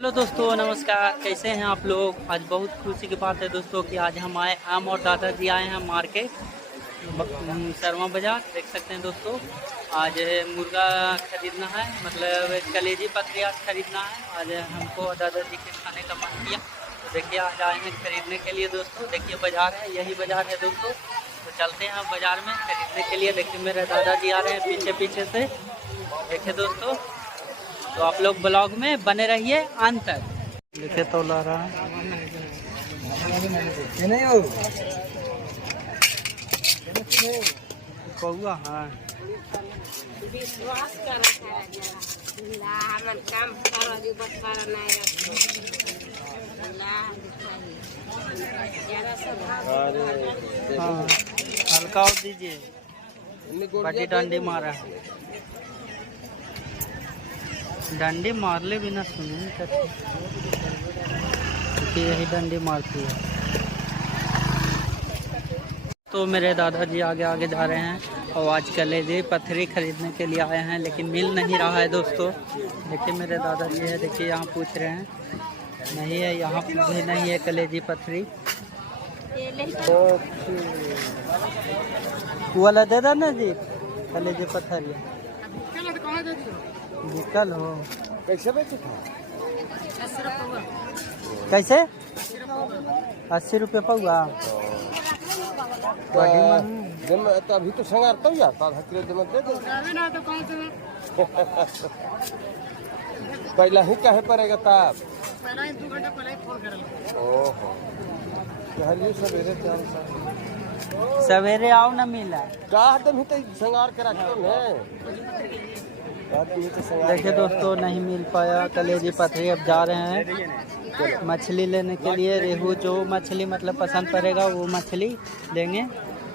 Hello दोस्तों, नमस्कार। कैसे हैं आप लोग। आज बहुत खुशी की बात है दोस्तों कि आज हम आए, हम और दादाजी आए हैं मार्केट शर्मा बाजार। देख सकते हैं दोस्तों, आज मुर्गा खरीदना है, मतलब कलेजी पतली आज खरीदना है। आज हमको दादाजी के खाने का मन किया, तो देखिए आज आए हैं खरीदने के लिए दोस्तों। देखिए बाजार है, यही बाजार है दोस्तों। तो चलते हैं हम बाजार में खरीदने के लिए। देखिए मेरे दादाजी आ रहे हैं पीछे पीछे से। देखिए दोस्तों, तो आप लोग ब्लॉग में बने रहिए अंत तक। देखिए तो ला रहा है कौआ है। विश्वास काम हाँ, हल्का और दीजिए, बड़ी डंडी मारा है। डंडी मार ले बिना सुने नहीं करती, क्योंकि यही डंडी मारती है। तो मेरे दादाजी आगे आगे जा रहे हैं और आज कलेजी पत्थरी खरीदने के लिए आए हैं, लेकिन मिल नहीं रहा है दोस्तों। देखिए मेरे दादाजी है, देखिए यहाँ पूछ रहे हैं, नहीं है यहाँ भी नहीं है कलेजी पत्थरी। वाला दे दो ना जी कलेजी पत्थरी। निकल हो कैसे बेचे कैसे 80 रुपये पौआ। तो अभी तो संगार तो यार किलो दे पहला ही कहे पड़ेगा तब। ओहो सवेरे सवेरे आओ ना मिला। ही तो संगार के रखते हैं। देखिए दोस्तों, नहीं मिल पाया कलेजी पथरी। अब जा रहे हैं मछली लेने के लिए। रेहू जो मछली मतलब पसंद पड़ेगा वो मछली लेंगे।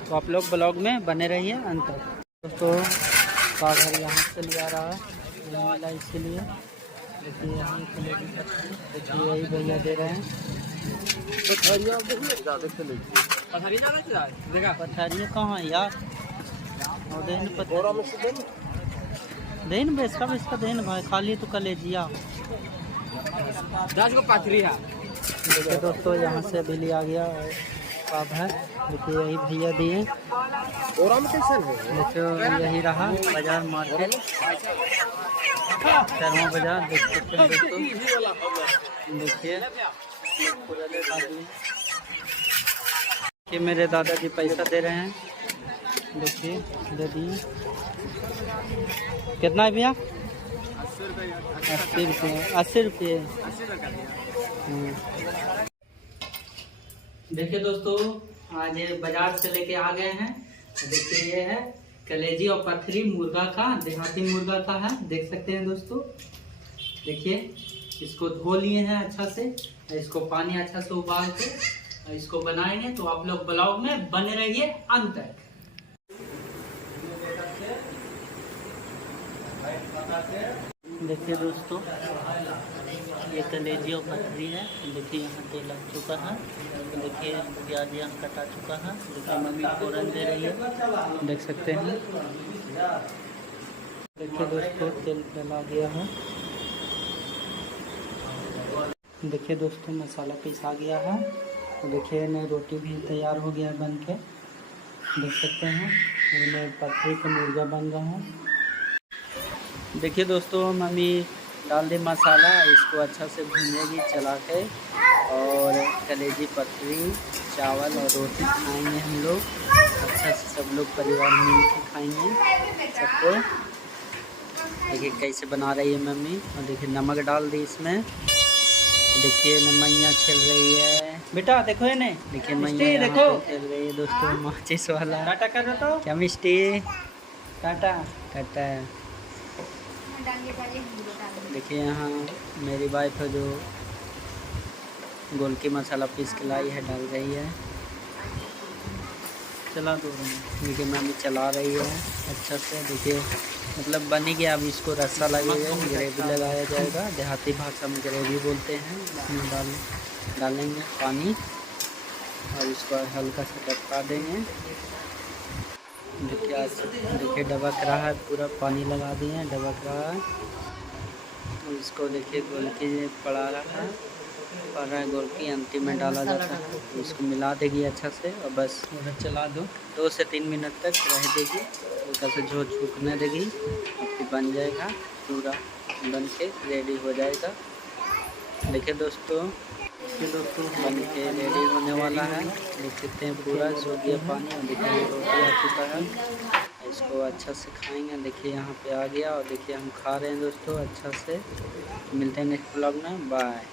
तो आप लोग ब्लॉग में बने रहिए अंत तक। दोस्तों पाघर यहाँ से लिया रहा है, नहीं मिला इसीलिए। देखिए यहीं कलेजी पथरी, देखिए यही भैया दे रहे हैं। पथरी कहाँ है यार, देन बेचका देन भाई, खाली तो कलेजिया 10 को पाथरी है। देखिए दोस्तों, यहाँ से अभी लिया गया पाव है। देखिए यही भैया दिए। देखिए यही रहा बाजार मार्केट शर्मा बाजार। देख सकते हैं दोस्तों, देखिए मेरे दादाजी पैसा दे रहे हैं। देखिए दे दिए। कितना है भैया? 80 रुपये। 80 रुपये। देखिए दोस्तों, आज बाजार से लेके आ गए हैं। देखिए ये है कलेजी और पथरी मुर्गा का, देहाती मुर्गा का है। देख सकते हैं दोस्तों, देखिए इसको धो लिए हैं अच्छा से, इसको पानी अच्छा से उबाल के इसको बनाएंगे। तो आप लोग ब्लॉग में बने रहिए अंत तक। देखिए दोस्तों, ये कलेजी और पथरी है। देखिए यहाँ तेल लग चुका है। देखिए प्याज यहाँ कटा चुका है। देखिए मम्मी फोरन दे रही है, देख सकते हैं। देखिए दोस्तों, तेल डला गया है। देखिए दोस्तों, मसाला पिसा गया है। तो देखिए न रोटी भी तैयार हो गया बन के, देख सकते हैं। और पथरी का मुर्गा बन रहा है। देखिए दोस्तों, मम्मी डाल दी मसाला, इसको अच्छा से भूनेगी चला के। और कलेजी पथरी चावल और रोटी खाएंगे हम लोग अच्छा से, सब लोग परिवार मिल के खाएंगे सबको। देखिए कैसे बना रही है मम्मी। और देखिए नमक डाल दी इसमें। देखिए न मैया खेल रही है, बेटा देखो ये नहीं। देखिए मैया देखो खेल रही है दोस्तों, माचिस वाला। टाटा कर दो क्या मिस्टी, टाटा टाटा। देखिए यहाँ मेरी वाइफ है जो गोलकी मसाला पीस के लाई है, डाल रही है। चला दो। देखिए मम्मी चला रही है अच्छा से। देखिए मतलब बन ही गया। अब इसको रस्सा लगेगा, ग्रेवी लगाया जाएगा। देहाती भाषा में ग्रेवी बोलते हैं। इसमें डालेंगे पानी और इसको हल्का सा टपका देंगे। देखिए डबक रहा है, पूरा पानी लगा दिए, डबक रहा है। इसको देखिए गोलकी पड़ा रहा है, पड़ रहा है गोलकी, अंतिम में डाला जाता है। तो इसको मिला देगी अच्छा से और बस उधर चला दो, 2 से 3 मिनट तक रह देगी, हल्का से झोल सूखने देगी, फिर बन जाएगा, पूरा बन के रेडी हो जाएगा। देखिए दोस्तों बन के रेडी होने वाला है, देख सकते हैं पूरा सूख गया पानी। और देखिए रोटी आ चुका है, इसको अच्छा से खाएंगे। देखिए यहाँ पे आ गया और देखिए हम खा रहे हैं दोस्तों अच्छा से। मिलते हैं नेक्स्ट ब्लॉग में, बाय।